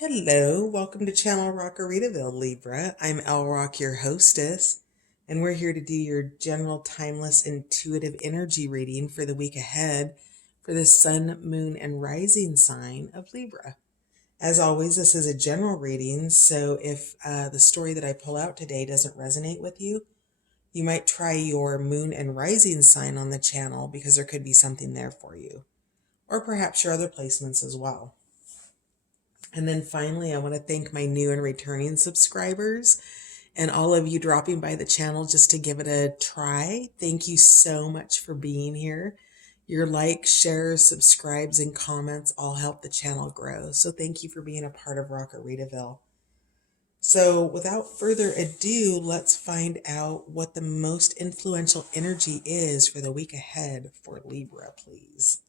Hello, welcome to Channel Rockaritaville, Libra. I'm El Rock, your hostess, and we're here to do your general timeless intuitive energy reading for the week ahead for the sun, moon, and rising sign of Libra. As always, this is a general reading, so if the story that I pull out today doesn't resonate with you, you might try your moon and rising sign on the channel because there could be something there for you, or perhaps your other placements as well. And then finally, I want to thank my new and returning subscribers and all of you dropping by the channel just to give it a try. Thank you so much for being here. Your likes, shares, subscribes, and comments all help the channel grow. So thank you for being a part of Rockaritaville. So without further ado, let's find out what the most influential energy is for the week ahead for Libra, please.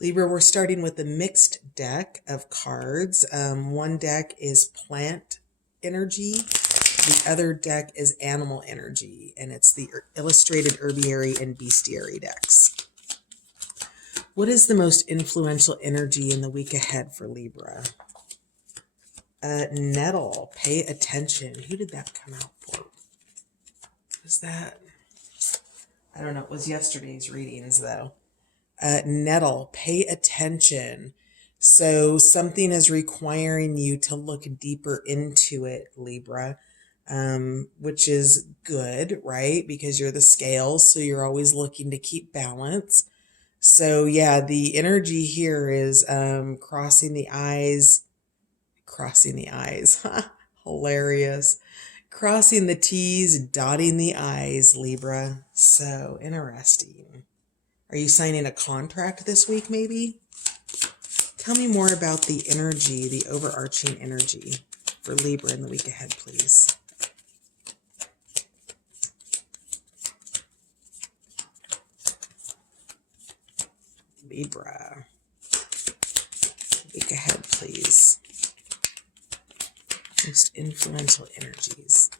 Libra, we're starting with a mixed deck of cards. One deck is plant energy. The other deck is animal energy, and it's the illustrated herbiary and bestiary decks. What is the most influential energy in the week ahead for Libra? Nettle, pay attention. Who did that come out for? Was that? I don't know. It was yesterday's readings, though. Nettle, pay attention. So something is requiring you to look deeper into it, Libra, which is good, right? Because you're the scales, so you're always looking to keep balance. So yeah, the energy here is crossing the eyes, hilarious. Crossing the T's, dotting the I's, Libra. So interesting. Are you signing a contract this week, maybe? Tell me more about the energy, the overarching energy for Libra in the week ahead, please. Libra. Week ahead, please. Most influential energies.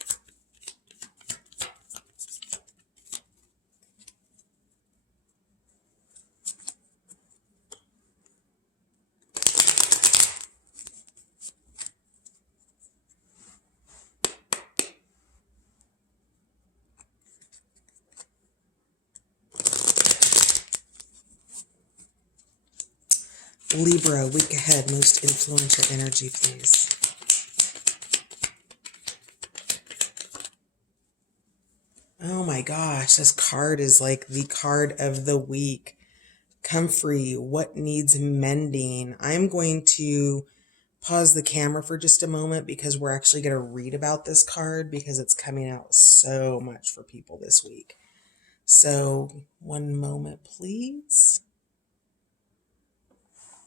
Libra, week ahead, most influential energy, please. Oh my gosh, this card is like the card of the week. Comfrey, what needs mending? I'm going to pause the camera for just a moment because we're actually going to read about this card because it's coming out so much for people this week. So, one moment, please.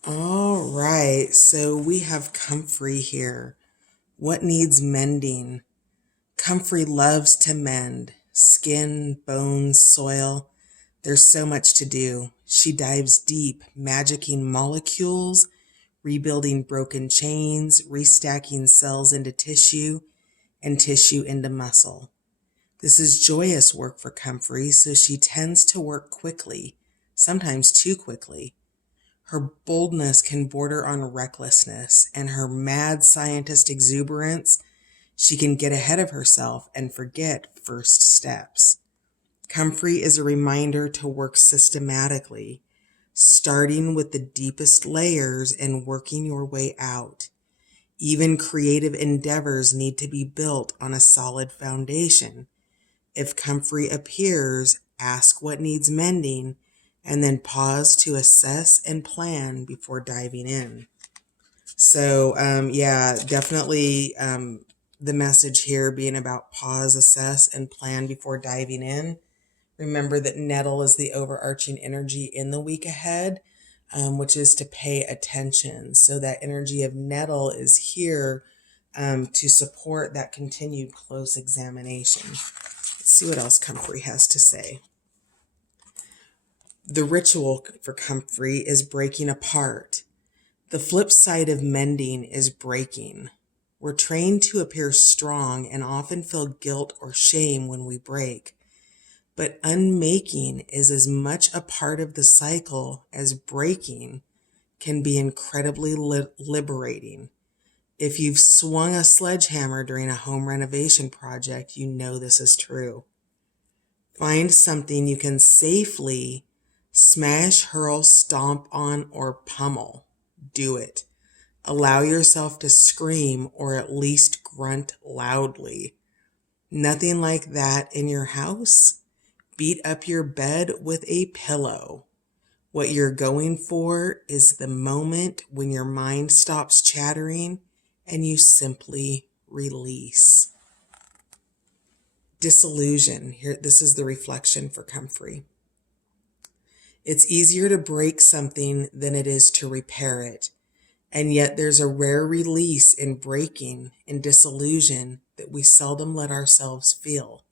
All right, so we have Comfrey here. What needs mending? Comfrey loves to mend. Skin, bones, soil. There's so much to do. She dives deep, magicking molecules, rebuilding broken chains, restacking cells into tissue, and tissue into muscle. This is joyous work for Comfrey, so she tends to work quickly, sometimes too quickly. Her boldness can border on recklessness, and her mad scientist exuberance, she can get ahead of herself and forget first steps. Comfrey is a reminder to work systematically, starting with the deepest layers and working your way out. Even creative endeavors need to be built on a solid foundation. If Comfrey appears, ask what needs mending, and then pause to assess and plan before diving in. So, definitely the message here being about pause, assess, and plan before diving in. Remember that nettle is the overarching energy in the week ahead, which is to pay attention. So that energy of nettle is here to support that continued close examination. Let's see what else Comfrey has to say. The ritual for Comfrey is breaking apart. The flip side of mending is breaking. We're trained to appear strong and often feel guilt or shame when we break. But unmaking is as much a part of the cycle as breaking can be incredibly liberating. If you've swung a sledgehammer during a home renovation project, you know this is true. Find something you can safely smash, hurl, stomp on, or pummel. Do it. Allow yourself to scream or at least grunt loudly. Nothing like that in your house? Beat up your bed with a pillow. What you're going for is the moment when your mind stops chattering and you simply release. Disillusion. Here, this is the reflection for Comfrey. It's easier to break something than it is to repair it. And yet there's a rare release in breaking and disillusion that we seldom let ourselves feel.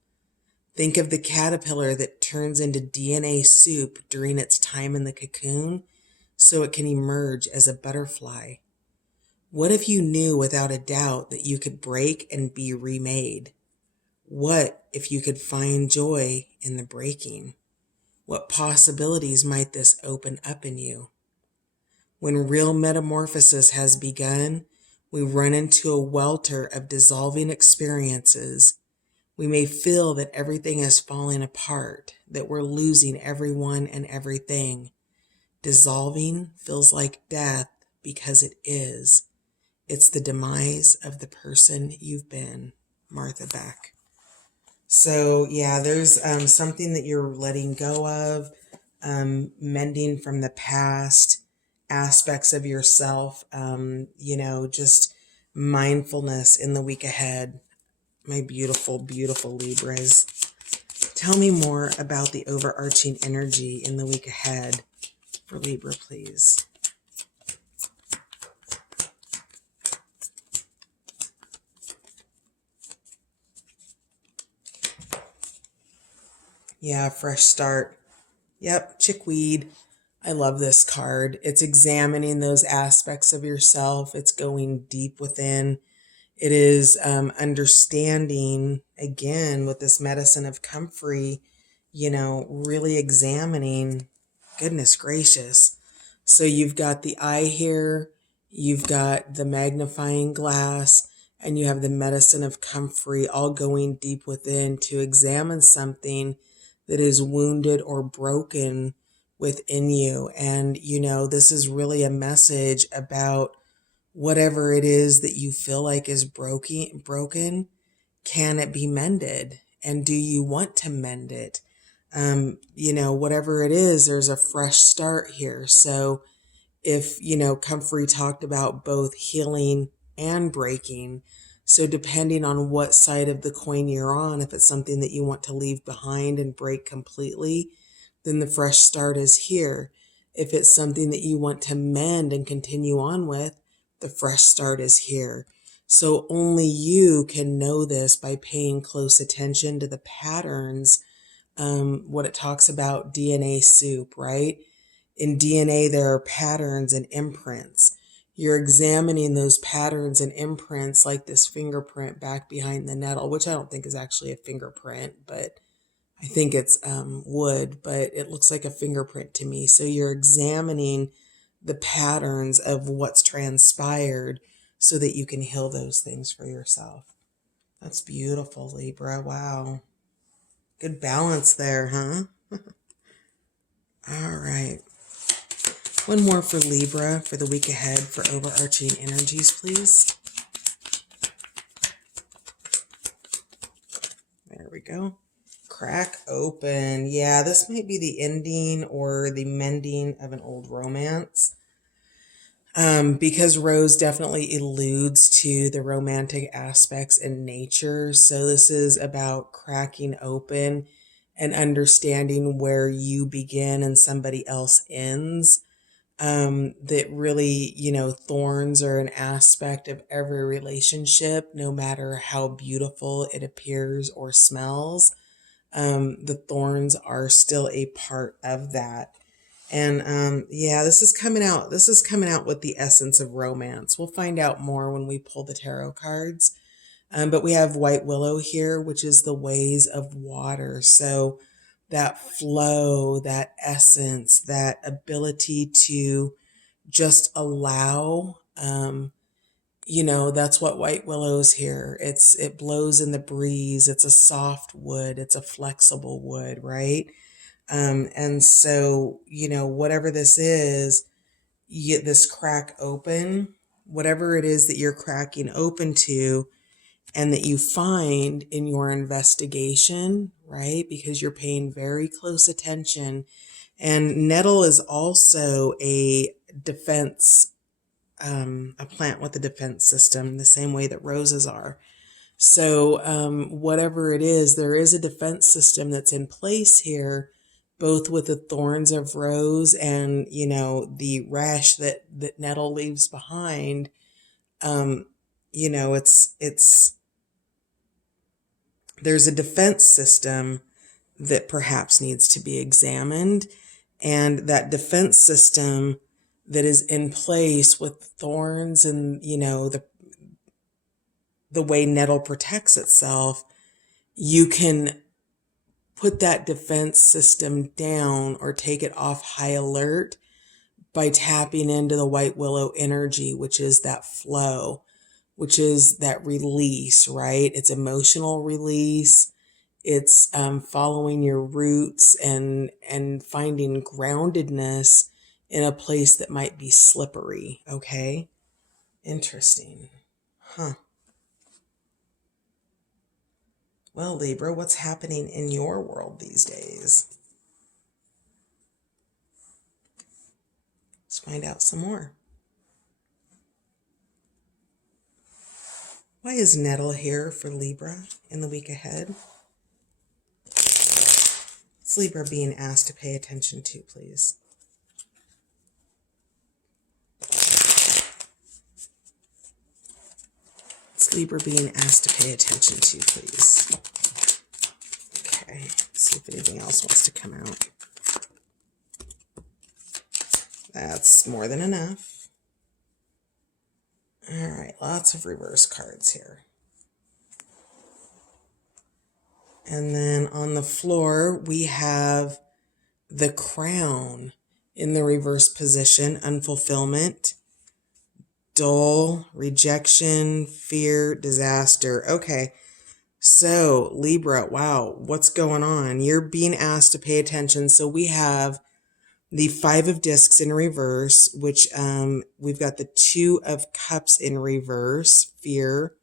Think of the caterpillar that turns into DNA soup during its time in the cocoon so it can emerge as a butterfly. What if you knew without a doubt that you could break and be remade? What if you could find joy in the breaking? What possibilities might this open up in you? When real metamorphosis has begun, we run into a welter of dissolving experiences. We may feel that everything is falling apart, that we're losing everyone and everything. Dissolving feels like death because it is. It's the demise of the person you've been. Martha Beck. So yeah, there's something that you're letting go of, mending from the past, aspects of yourself, just mindfulness in the week ahead. My beautiful, beautiful Libras. Tell me more about the overarching energy in the week ahead for Libra, please. Yeah, fresh start. Yep, chickweed. I love this card. It's examining those aspects of yourself. It's going deep within. It is understanding, again, with this medicine of comfrey, really examining, goodness gracious. So you've got the eye here, you've got the magnifying glass, and you have the medicine of comfrey all going deep within to examine something that is wounded or broken within you. And, this is really a message about whatever it is that you feel like is broken, can it be mended? And do you want to mend it? Whatever it is, there's a fresh start here. So if, Comfrey talked about both healing and breaking. So depending on what side of the coin you're on, if it's something that you want to leave behind and break completely, then the fresh start is here. If it's something that you want to mend and continue on with, the fresh start is here. So only you can know this by paying close attention to the patterns, what it talks about DNA soup, right? In DNA, there are patterns and imprints. You're examining those patterns and imprints like this fingerprint back behind the nettle, which I don't think is actually a fingerprint, but I think it's wood, but it looks like a fingerprint to me. So you're examining the patterns of what's transpired so that you can heal those things for yourself. That's beautiful, Libra. Wow. Good balance there, huh? All right. One more for Libra for the week ahead for overarching energies, please. There we go. Crack open. Yeah, this might be the ending or the mending of an old romance. Because Rose definitely alludes to the romantic aspects in nature. So this is about cracking open and understanding where you begin and somebody else ends. That really, thorns are an aspect of every relationship, no matter how beautiful it appears or smells. The thorns are still a part of that. And this is coming out. This is coming out with the essence of romance. We'll find out more when we pull the tarot cards. But we have white willow here, which is the ways of water. So that flow, that essence, that ability to just allow. That's what white willow's here. It blows in the breeze. It's a soft wood. It's a flexible wood, right? And so, whatever this is, you get this crack open, whatever it is that you're cracking open to, and that you find in your investigation, right? Because you're paying very close attention. And nettle is also a defense, a plant with a defense system, the same way that roses are. So whatever it is, there is a defense system that's in place here, both with the thorns of rose and, the rash that nettle leaves behind. It's there's a defense system that perhaps needs to be examined. And that defense system that is in place with thorns and, the way nettle protects itself, you can put that defense system down or take it off high alert by tapping into the white willow energy, which is that flow, which is that release, right? It's emotional release. It's following your roots and finding groundedness in a place that might be slippery. Okay. Interesting. Huh. Well, Libra, what's happening in your world these days? Let's find out some more. Why is nettle here for Libra in the week ahead? It's Libra being asked to pay attention to, please. It's Libra being asked to pay attention to, please. Okay, let's see if anything else wants to come out. That's more than enough. All right, lots of reverse cards here. And then on the floor, we have the crown in the reverse position, unfulfillment, dull, rejection, fear, disaster. Okay, so Libra, wow, what's going on? You're being asked to pay attention. So we have the 5 of discs in reverse, which we've got the 2 of cups in reverse, fear.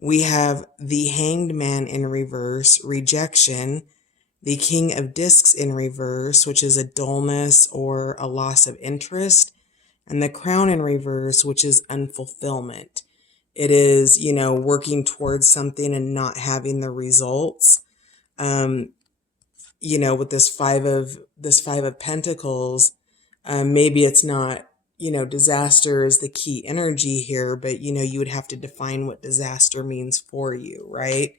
We have the hanged man in reverse, rejection. The king of discs in reverse, which is a dullness or a loss of interest. And the crown in reverse, which is unfulfillment. It is, working towards something and not having the results. With this five of pentacles, maybe it's not, disaster is the key energy here, but, you would have to define what disaster means for you, right?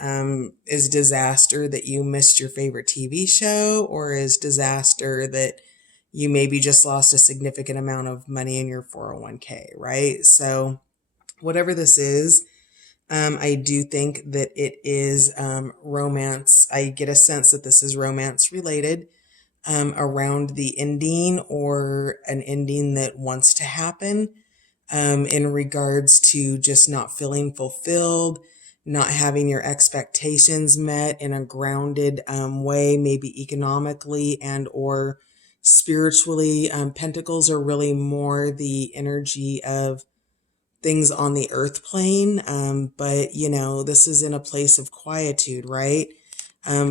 Is disaster that you missed your favorite TV show, or is disaster that you maybe just lost a significant amount of money in your 401k, right? So whatever this is, I do think that it is romance. I get a sense that this is romance related, around the ending or an ending that wants to happen, in regards to just not feeling fulfilled, not having your expectations met in a grounded way, maybe economically and or spiritually. Pentacles are really more the energy of things on the earth plane. But this is in a place of quietude, right?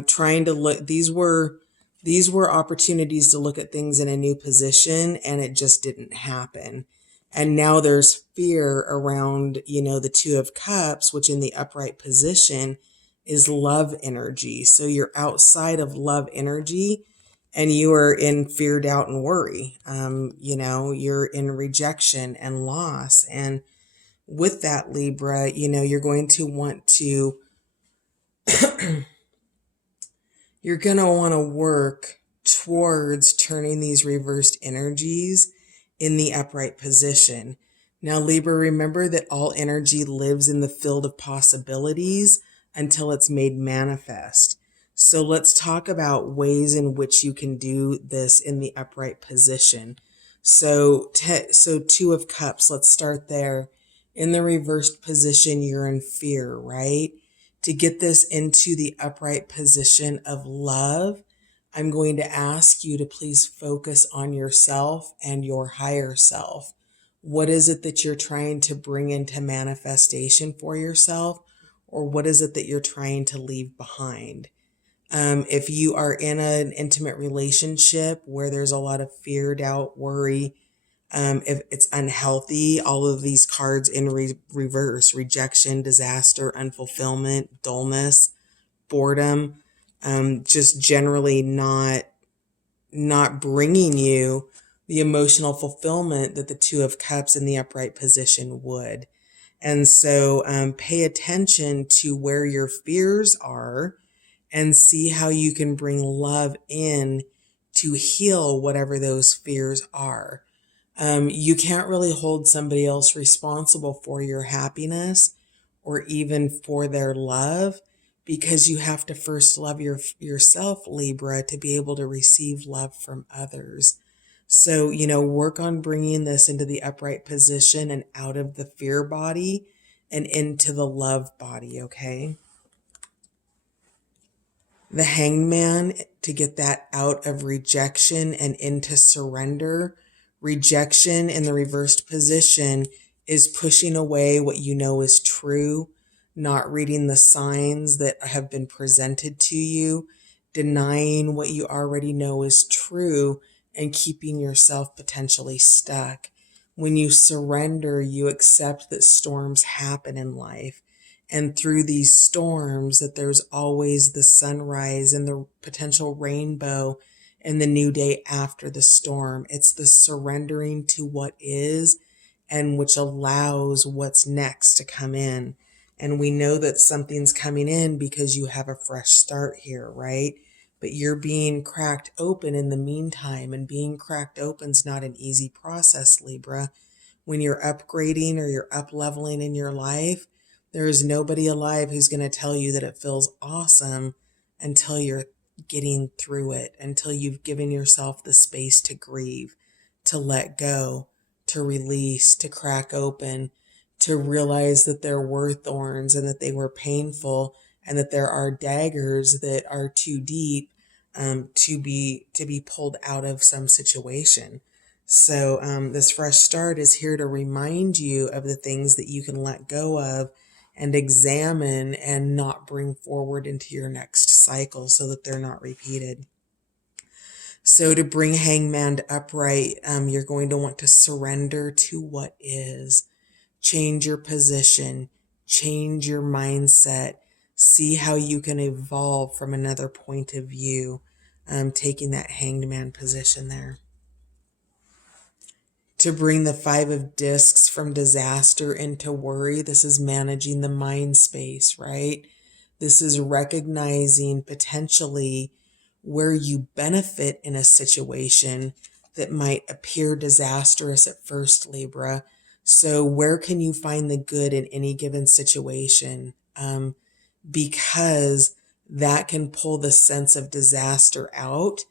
Trying to look, these were opportunities to look at things in a new position, and it just didn't happen. And now there's fear around, the 2 of cups, which in the upright position is love energy. So you're outside of love energy and you are in fear, doubt, and worry. You're in rejection and loss. And with that, Libra, you're going to want to, you're going to want to work towards turning these reversed energies in the upright position. Now, Libra, remember that all energy lives in the field of possibilities until it's made manifest. So let's talk about ways in which you can do this in the upright position. So Two of Cups, let's start there. In the reversed position, you're in fear, right? To get this into the upright position of love, I'm going to ask you to please focus on yourself and your higher self. What is it that you're trying to bring into manifestation for yourself? Or what is it that you're trying to leave behind? If you are in an intimate relationship where there's a lot of fear, doubt, worry, if it's unhealthy, all of these cards in reverse: rejection, disaster, unfulfillment, dullness, boredom, just generally not bringing you the emotional fulfillment that the Two of Cups in the upright position would. And so pay attention to where your fears are and see how you can bring love in to heal whatever those fears are. You can't really hold somebody else responsible for your happiness or even for their love, because you have to first love yourself, Libra, to be able to receive love from others. So, work on bringing this into the upright position and out of the fear body and into the love body, okay? The Hangman, to get that out of rejection and into surrender. Rejection in the reversed position is pushing away what you know is true, not reading the signs that have been presented to you, denying what you already know is true, and keeping yourself potentially stuck. When you surrender, you accept that storms happen in life. And through these storms, that there's always the sunrise and the potential rainbow and the new day after the storm. It's the surrendering to what is, and which allows what's next to come in. And we know that something's coming in because you have a fresh start here, right? But you're being cracked open in the meantime, and being cracked open's not an easy process, Libra. When you're upgrading or you're up leveling in your life, there is nobody alive who's going to tell you that it feels awesome until you're getting through it, until you've given yourself the space to grieve, to let go, to release, to crack open, to realize that there were thorns and that they were painful, and that there are daggers that are too deep to be pulled out of some situation. So this fresh start is here to remind you of the things that you can let go of and examine and not bring forward into your next cycle so that they're not repeated. So to bring Hangman upright, you're going to want to surrender to what is. Change your position, change your mindset, see how you can evolve from another point of view, taking that Hanged Man position there. To bring the Five of Discs from disaster into worry, this is managing the mind space, right? This is recognizing potentially where you benefit in a situation that might appear disastrous at first, Libra. So where can you find the good in any given situation? Because that can pull the sense of disaster out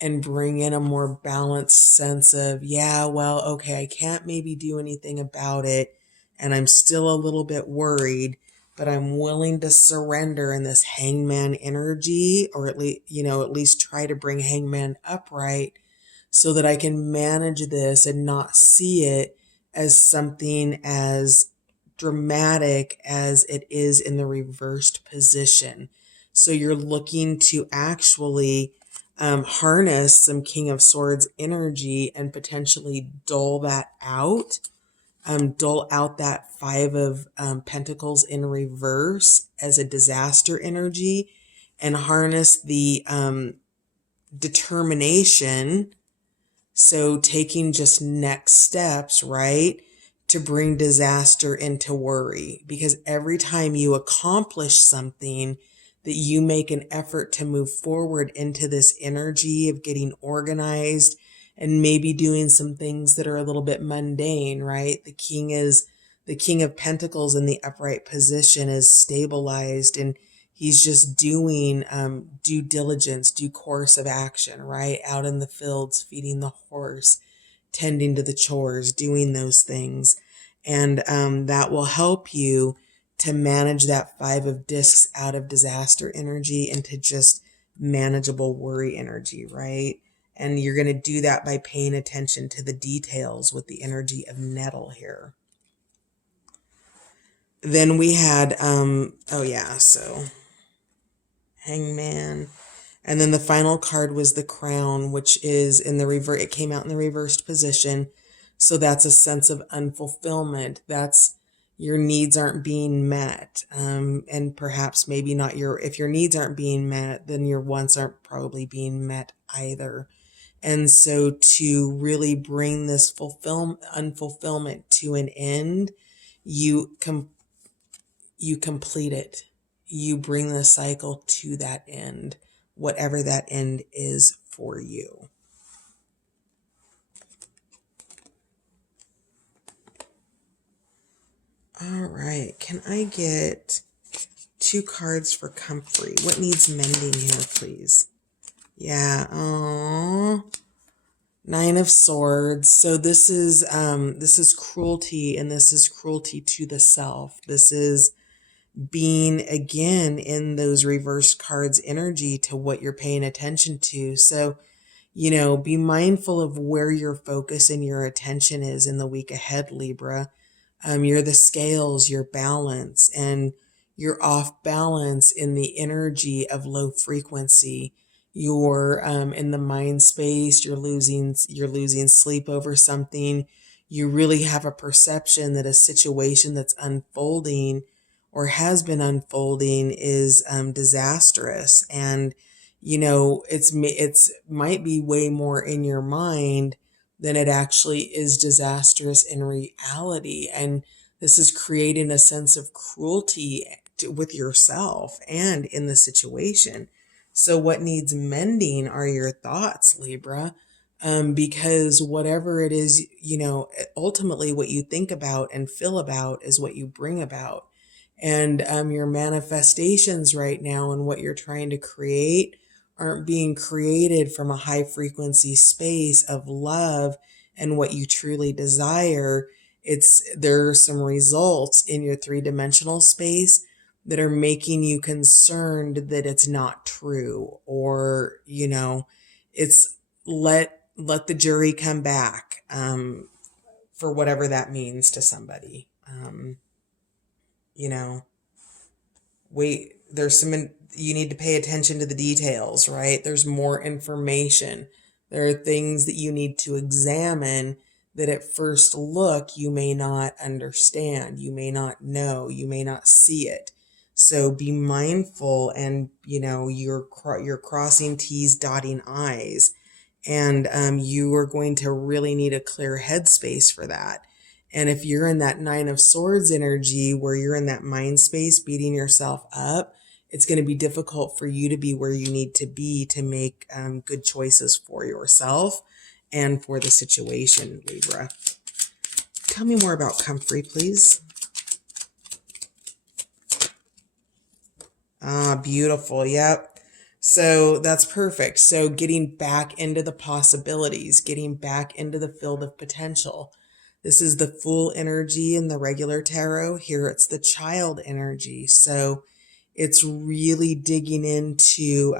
and bring in a more balanced sense of, yeah, well, okay, I can't maybe do anything about it, and I'm still a little bit worried, but I'm willing to surrender in this Hangman energy, or at least try to bring Hangman upright so that I can manage this and not see it as something as dramatic as it is in the reversed position. So you're looking to actually harness some King of Swords energy and potentially dull that out. Dull out that Five of Pentacles in reverse as a disaster energy, and harness the determination. So taking just next steps, right, to bring disaster into worry. Because every time you accomplish something, that you make an effort to move forward into this energy of getting organized and maybe doing some things that are a little bit mundane, right? The King of Pentacles in the upright position is stabilized, and he's just doing due diligence, due course of action, right? Out in the fields, feeding the horse, tending to the chores, doing those things. And that will help you to manage that 5 of Discs out of disaster energy into just manageable worry energy, right? And you're going to do that by paying attention to the details with the energy of nettle here. Then we had, so Hangman. And then the final card was the Crown, which is in the reverse. It came out in the reversed position. So that's a sense of unfulfillment. That's your needs aren't being met. And perhaps maybe not if your needs aren't being met, then your wants aren't probably being met either. And so to really bring this unfulfillment to an end, you complete it. You bring the cycle to that end, whatever that end is for you. All right. Can I get 2 cards for Comfrey? What needs mending here, please? Yeah. Oh, 9 of Swords. So this is cruelty, and this is cruelty to the self. This is being again in those reverse cards energy to what you're paying attention to. So, be mindful of where your focus and your attention is in the week ahead, Libra. You're the scales, your balance, and you're off balance in the energy of low frequency. You're in the mind space. You're losing sleep over something. You really have a perception that a situation that's unfolding or has been unfolding is disastrous, and it's might be way more in your mind than it actually is disastrous in reality. And this is creating a sense of cruelty with yourself and in the situation. So what needs mending are your thoughts, Libra, because whatever it is, ultimately what you think about and feel about is what you bring about. And your manifestations right now and what you're trying to create aren't being created from a high frequency space of love and what you truly desire. There are some results in your 3-dimensional space that are making you concerned that it's not true, or, it's let the jury come back, for whatever that means to somebody. You need to pay attention to the details, right? There's more information. There are things that you need to examine that at first look you may not understand, you may not know, you may not see it. So be mindful, and you're crossing T's, dotting I's, and you are going to really need a clear headspace for that. And if you're in that 9 of Swords energy where you're in that mind space beating yourself up, it's going to be difficult for you to be where you need to be to make good choices for yourself and for the situation, Libra. Tell me more about Comfrey, please. Ah, beautiful. Yep. So that's perfect. So getting back into the possibilities, getting back into the field of potential. This is the Fool energy in the regular tarot. Here it's the Child energy. So it's really digging into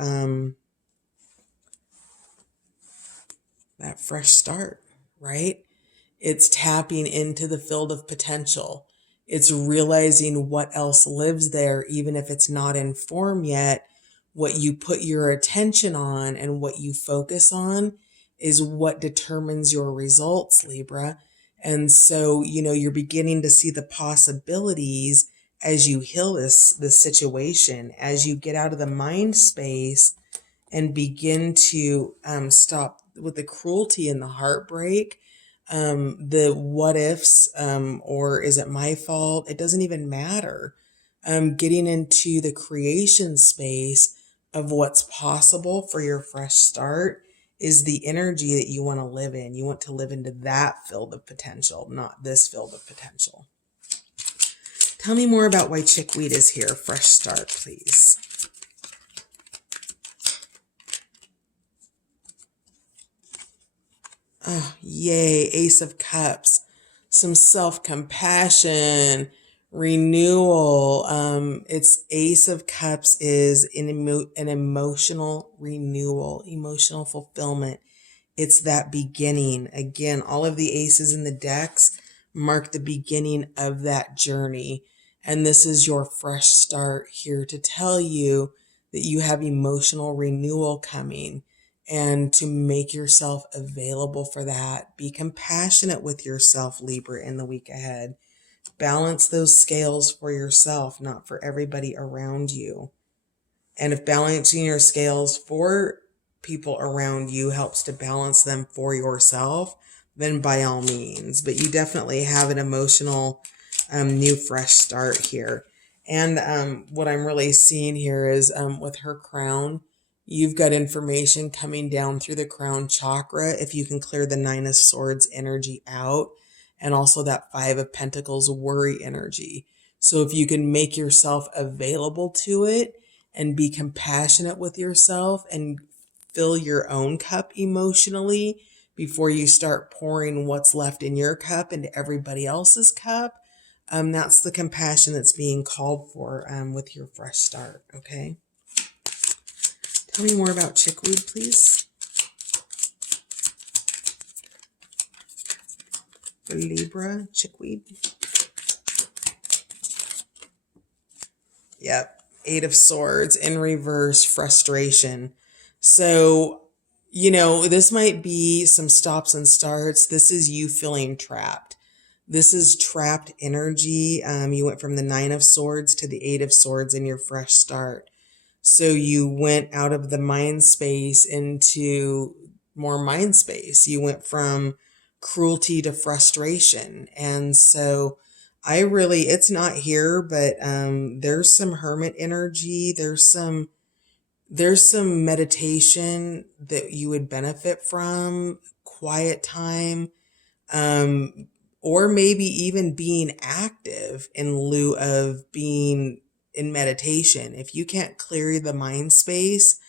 that fresh start, right? It's tapping into the field of potential. It's realizing what else lives there, even if it's not in form yet. What you put your attention on and what you focus on is what determines your results, Libra. And so, you're beginning to see the possibilities as you heal this situation, as you get out of the mind space and begin to stop with the cruelty and the heartbreak, the what ifs, or is it my fault? It doesn't even matter. Getting into the creation space of what's possible for your fresh start is the energy that you want to live in. You want to live into that field of potential, not this field of potential. Tell me more about why chickweed is here. Fresh start, please. Oh, yay, Ace of Cups. Some self-compassion, renewal. It's Ace of Cups is an emotional renewal, emotional fulfillment. It's that beginning. Again, all of the aces in the decks mark the beginning of that journey. And this is your fresh start here to tell you that you have emotional renewal coming and to make yourself available for that. Be compassionate with yourself, Libra, in the week ahead. Balance those scales for yourself, not for everybody around you. And if balancing your scales for people around you helps to balance them for yourself, then by all means. But you definitely have an emotional, new, fresh start here. And what I'm really seeing here is with her crown, you've got information coming down through the crown chakra. If you can clear the Nine of Swords energy out, and also that Five of Pentacles worry energy. So if you can make yourself available to it, and be compassionate with yourself and fill your own cup emotionally before you start pouring what's left in your cup into everybody else's cup. That's the compassion that's being called for with your fresh start. Okay. Tell me more about chickweed, please. For Libra, chickweed. Yep. Eight of Swords in reverse, frustration. So, this might be some stops and starts. This is you feeling trapped. This is trapped energy. You went from the Nine of Swords to the Eight of Swords in your fresh start. So you went out of the mind space into more mind space. You went from cruelty to frustration. And so it's not here, but there's some hermit energy. There's some meditation that you would benefit from, quiet time, or maybe even being active in lieu of being in meditation. If you can't clear the mind space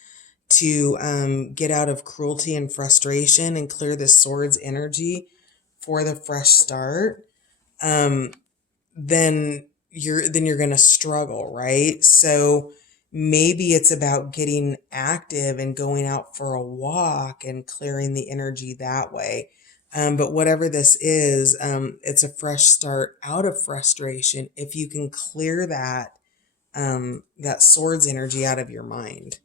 to get out of cruelty and frustration and clear the swords energy for the fresh start, then you're going to struggle, right? So maybe it's about getting active and going out for a walk and clearing the energy that way. But whatever this is, it's a fresh start out of frustration if you can clear that swords energy out of your mind.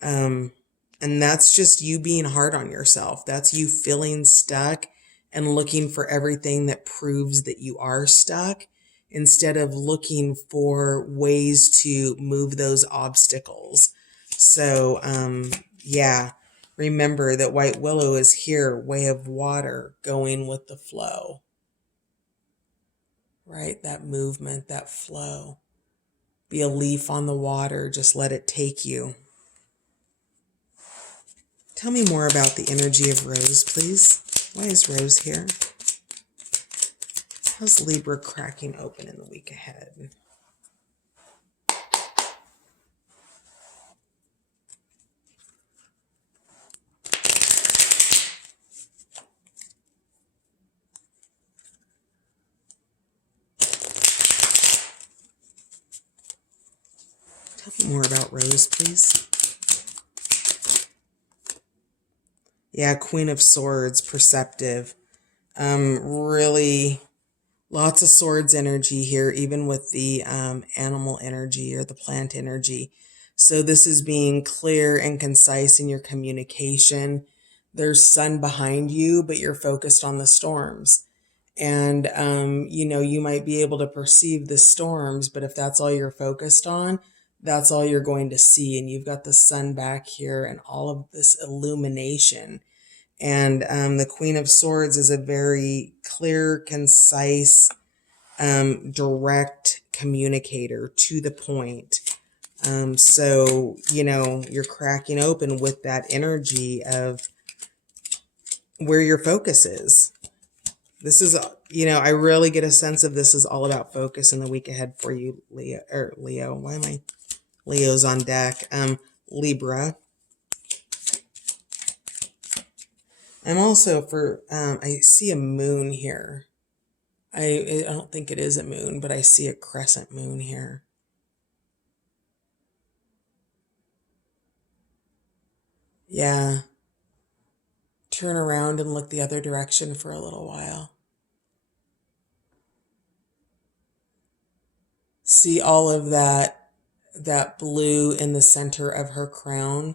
And that's just you being hard on yourself. That's you feeling stuck and looking for everything that proves that you are stuck instead of looking for ways to move those obstacles. So, yeah, remember that White Willow is here, way of water, going with the flow, right? That movement, that flow. Be a leaf on the water. Just let it take you. Tell me more about the energy of Rose, please. Why is Rose here? How's Libra cracking open in the week ahead? Tell me more about Rose, please. Yeah, Queen of Swords, perceptive. Really lots of swords energy here, even with the animal energy or the plant energy. So this is being clear and concise in your communication. There's sun behind you, but you're focused on the storms. And, you might be able to perceive the storms, but if that's all you're focused on, that's all you're going to see. And you've got the sun back here and all of this illumination. And the Queen of Swords is a very clear, concise, direct communicator, to the point. So, you're cracking open with that energy of where your focus is. This is, I really get a sense of this is all about focus in the week ahead for you, Leo. Why am I? Leo's on deck. Libra. I'm also I see a moon here. I don't think it is a moon, but I see a crescent moon here. Yeah. Turn around and look the other direction for a little while. See all of that blue in the center of her crown.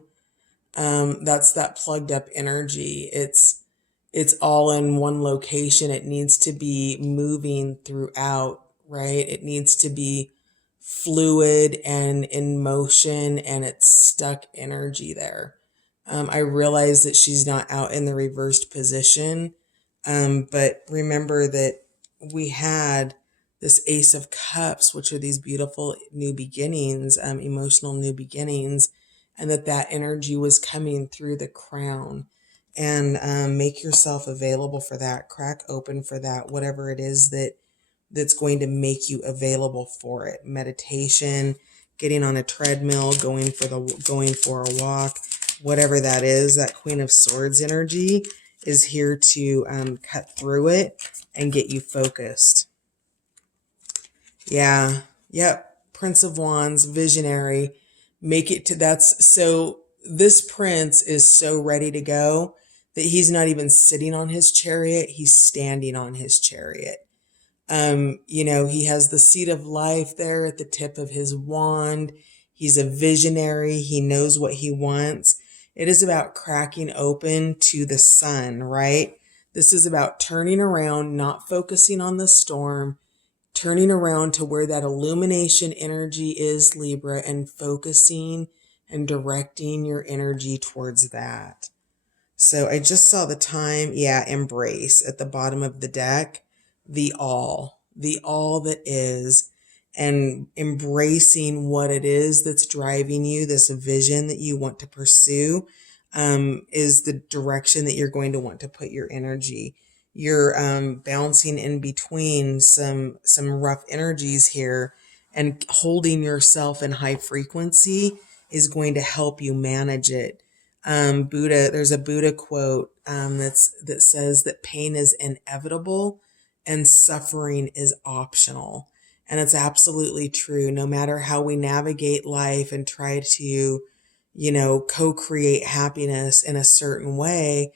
That's that plugged up energy. It's all in one location. It needs to be moving throughout, right? It needs to be fluid and in motion, and it's stuck energy there. I realize that she's not out in the reversed position, but remember that we had this Ace of Cups, which are these beautiful new beginnings, emotional new beginnings, and that energy was coming through the crown. And make yourself available for that. Crack open for that, whatever it is that's going to make you available for it. Meditation, getting on a treadmill, going for a walk, whatever that is. That Queen of Swords energy is here to cut through it and get you focused. Yeah. Yep. Prince of Wands, visionary. Make it to this prince is so ready to go that he's not even sitting on his chariot, he's standing on his chariot. He has the seat of life there at the tip of his wand. He's a visionary. He knows what he wants. It is about cracking open to the sun, right? This is about turning around, not focusing on the storm, turning around to where that illumination energy is, Libra, and focusing and directing your energy towards that. So I just saw the time. Yeah, embrace at the bottom of the deck, the all that is, and embracing what it is that's driving you, this vision that you want to pursue, is the direction that you're going to want to put your energy. You're bouncing in between some rough energies here, and holding yourself in high frequency is going to help you manage it. There's a Buddha quote that says that pain is inevitable and suffering is optional. And it's absolutely true. No matter how we navigate life and try to, co-create happiness in a certain way,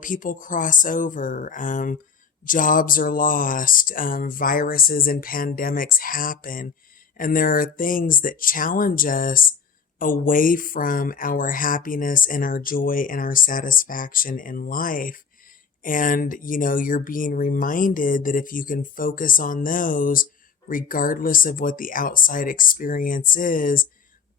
people cross over, jobs are lost, viruses and pandemics happen. And there are things that challenge us away from our happiness and our joy and our satisfaction in life. And, you're being reminded that if you can focus on those, regardless of what the outside experience is,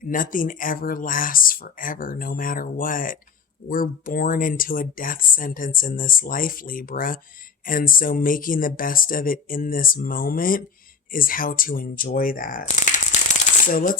nothing ever lasts forever, no matter what. We're born into a death sentence in this life, Libra. And so making the best of it in this moment is how to enjoy that. So let's